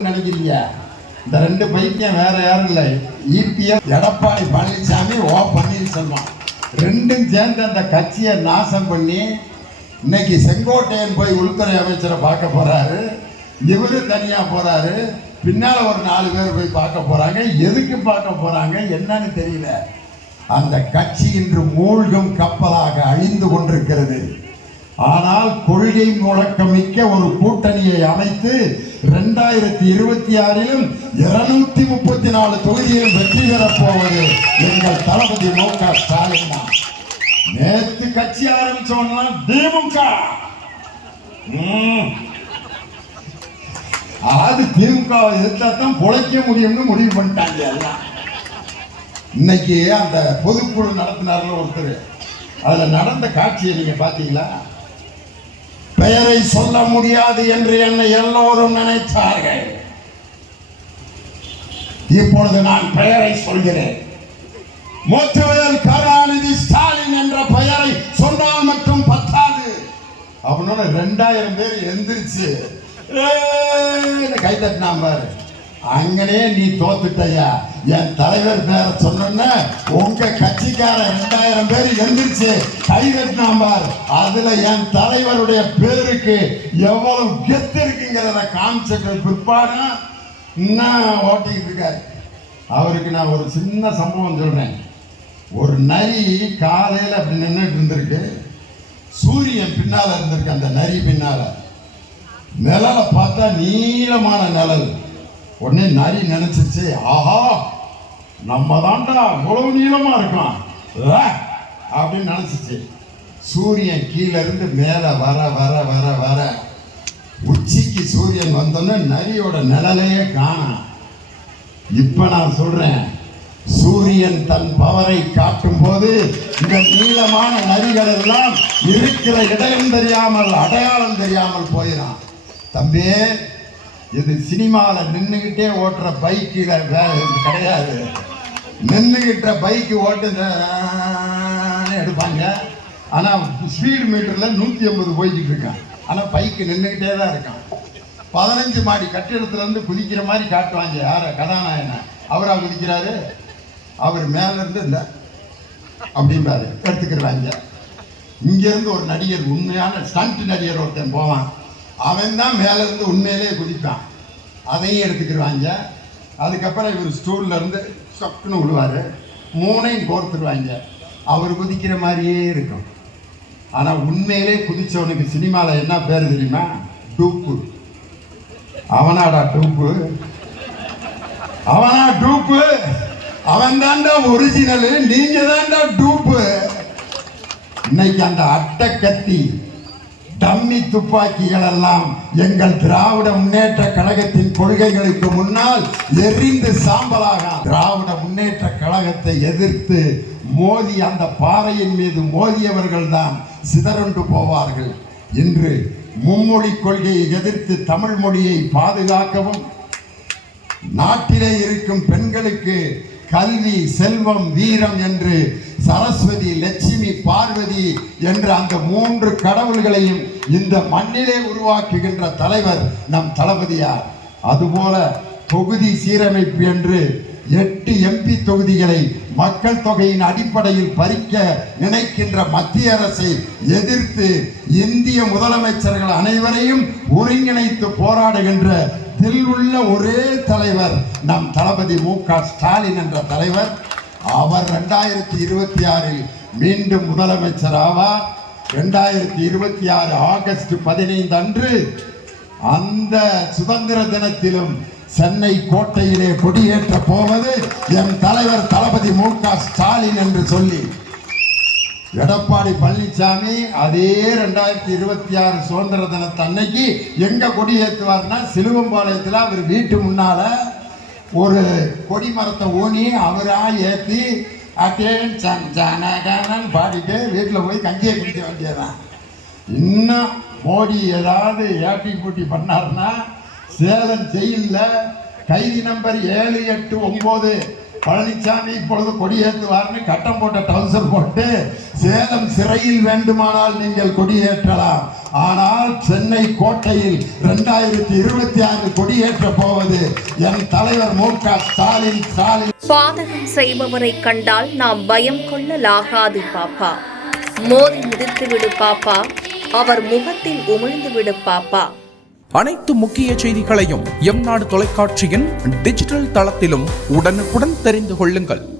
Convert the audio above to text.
நினைக்கிறீங்க? இந்த ரெண்டு பைத்தியம் வேற யாரும் இல்லை, இபிஎஸ் எடப்பாடி பழனிசாமி, ஓ பன்னீர்செல்வம் ரெண்டும் சேர்ந்து அந்த கட்சியை நாசம் பண்ணி இன்னைக்கு செங்கோட்டையன் போய் உள்துறை அமைச்சரை பார்க்க போறாரு, இவரு தனியா போறாரு, பின்னால ஒரு 4 பேர் போய் பார்க்க போறாங்க. எதுக்கு பார்க்க போறாங்க என்னன்னு தெரியல. அந்த கட்சி இன்று மூழ்கும் கப்பலாக அழிந்து கொண்டிருக்கிறது. ஆனால் கொள்கை முழக்கமிக்க ஒரு கூட்டணியை அமைத்து 2026 234 தொகுதியில் வெற்றி பெறப் போவது எங்கள் தளபதி மு.க. ஸ்டாலின் தான். நேற்று கட்சி ஆரம்பிச்சோம்னா திமுக, அதாவது திமுகவை எதிர்த்தா தான் பொழைக்க முடியும்னு முடிவு பண்ணிட்டாங்க எல்லாம். இன்னைக்கு அந்த பொதுக்குழு நடத்தினார்ல ஒருத்தர், அதுல நடந்த காட்சியை நீங்க பாத்தீங்களா? பெயரை சொல்ல முடியாது என்று என்னை எல்லோரும் நினைத்தார்கள். இப்பொழுது நான் பெயரை சொல்கிறேன். முத்துவேல் கருணாநிதி ஸ்டாலின் என்ற பெயரை சொன்னால் மட்டும் பத்தாது. அவனோட 2000 பேர் எந்திரிச்சு கை தட்டினான் பாரு. அங்கனே நீ தோத்துட்டையா, என் தலைவர் பேரை சொன்ன உங்க கட்சிக்கார 2000 பேர் எந்திரிச்சு கை தட்டினான் பார். அதுல என் தலைவருடைய பேருக்கு எவ்வளவு கெத்து இருக்குங்கிறத காமிச்ச பிற்பாடு இன்னும் ஓட்டிக்கிட்டு இருக்காரு. அவருக்கு நான் ஒரு சின்ன சம்பவம் சொல்றேன். ஒரு நரி காலையில் அப்படி நின்றுட்டு இருந்திருக்கு, சூரியன் பின்னால இருந்திருக்கு. அந்த நரி பின்னால நிழலை பார்த்தா நீளமான நிழல். உடனே நரி நினைச்சிச்சு, ஆஹா நம்ம தாண்டா இவ்வளவு நீளமா இருக்கான் அப்படின்னு நினைச்சிச்சு. சூரியன் கீழே இருந்து மேல வர வர வர வர உச்சிக்கு சூரியன் வந்தோன்னு நரியோட நிழலையே காணோம். இப்ப நான் சொல்றேன், சூரியன் தன் பவரை காட்டும் போது இந்த நீளமான நரிகள் எல்லாம் இருக்கிற இடம் தெரியாமல் அடையாளம் தெரியாமல் போயிடான். தம்பி, இது சினிமாவில் நின்றுகிட்டே ஓட்டுற பைக்கில் கிடையாது. நின்றுகிட்ட பைக்கு ஓட்டு எடுப்பாங்க. ஆனால் ஸ்பீடு மீட்டரில் 150 போய்கிட்டு இருக்கான். ஆனால் பைக்கு நின்றுகிட்டே தான் இருக்கான். 15 மாடி கட்டிடத்துலேருந்து குதிக்கிற மாதிரி காட்டுவாங்க. யார கதாநாயகனை அவரா குதிக்கிறாரு, அவர் மேலேருந்து இல்லை அப்படின்றாரு எடுத்துக்கிறாங்க. இங்கேருந்து ஒரு நடிகர், உண்மையான ஸ்டண்ட் நடிகர் ஒருத்தன் போவான், அவன் தான் மேலேருந்து உண்மையிலே குதிப்பான், அதையும் எடுத்துக்கிடுவாங்க. அதுக்கப்புறம் இவர் ஸ்டூல்ல இருந்து சக்குன்னு விழுவார், 3ஐயும் கோர்த்துருவாங்க. அவர் குதிக்கிற மாதிரியே இருக்கும். ஆனால் உண்மையிலே குதிச்சவனுக்கு சினிமாவில் என்ன பேர் தெரியுமா? டூப்பு. அவனாடா டூப்பு, அவனா டூப்பு, அவன் தாண்டா ஒரிஜினலு, நீங்க தாண்டா டூப்பு. இன்னைக்கு அந்த அட்டை கத்தி டம்மி துப்பாக்கிகள் எல்லாம் எங்கள் திராவிட முன்னேற்ற கழகத்தின் கொள்கைகளுக்கு முன்னால் எரிந்து சாம்பலாக. திராவிட முன்னேற்ற கழகத்தை எதிர்த்து மோதி அந்த பாறையின் மீது மோதியவர்கள் தான் சிதறுண்டு போவார்கள். இன்று மும்மொழி கொள்கையை எதிர்த்து தமிழ் மொழியை பாதுகாக்கவும், நாட்டிலே இருக்கும் பெண்களுக்கு கல்வி, செல்வம், வீரம் என்று சரஸ்வதி, லட்சுமி, பார்வதி என்ற அந்த 3 கடவுள்களையும் இந்த மண்ணிலே உருவாக்குகின்ற தலைவர் நம் தளபதியார். அதுபோல தொகுதி சீரமைப்பு என்று 8 MP தொகுதிகளை மக்கள் தொகையின் அடிப்படையில் பறிக்க நினைக்கின்ற மத்திய அரசை எதிர்த்து இந்திய முதலமைச்சர்கள் அனைவரையும் ஒருங்கிணைத்து போராடுகின்ற உள்ள ஒரே தலைவர் நம் தளபதி மு.க. ஸ்டாலின் என்ற தலைவர். அவர் 2026 மீண்டும் முதலமைச்சர் ஆவார். 2026 ஆகஸ்ட் 15 அன்று அந்த சுதந்திர தினத்திலும் சென்னை கோட்டையிலே கொடியேற்ற போவது என் தலைவர் தளபதி மு.க. ஸ்டாலின் என்று சொல்லி, எடப்பாடி பழனிசாமி அதே 2026 சுதந்திர தினத்து அன்னைக்கு எங்க கொடி ஏற்றுவார்னா, சிலுவம்பாளையத்தில் அவர் வீட்டு முன்னால ஒரு கொடி மரத்தை ஊனி அவரா ஏற்றி அட்டேன் பாடிட்டு வீட்டில் போய் கஞ்சியை குடிக்க வேண்டியதான். இன்னும் மோடி ஏதாவது ஏட்டி பூட்டி பண்ணார்னா, சேலம் ஜெயிலில் கைதி நம்பர் 7, 8, 9 பழனிசாமி இப்பொழுது கொடியேற்றுவார்னு கட்டம் போட்ட டவுசர் போட்டு சேலம் சிறையில் வேண்டுமானால் நீங்கள் கொடியேற்றலாம், ஆனால் சென்னை கோட்டையில் 2026 கொடியேற்ற போவது என் தலைவர் மு.க. ஸ்டாலின். பாதகம் செய்பவரை கண்டால் நாம் பயம் கொள்ளலாகாது பாப்பா. மோதி மிதித்து விடு பாப்பா, அவர் முகத்தில் உமிழ்ந்து விடு பாப்பா. அனைத்து முக்கிய செய்திகளையும் எம் நாடு தொலைக்காட்சியின் டிஜிட்டல் தளத்திலும் உடனுக்குடன் தெரிந்து கொள்ளுங்கள்.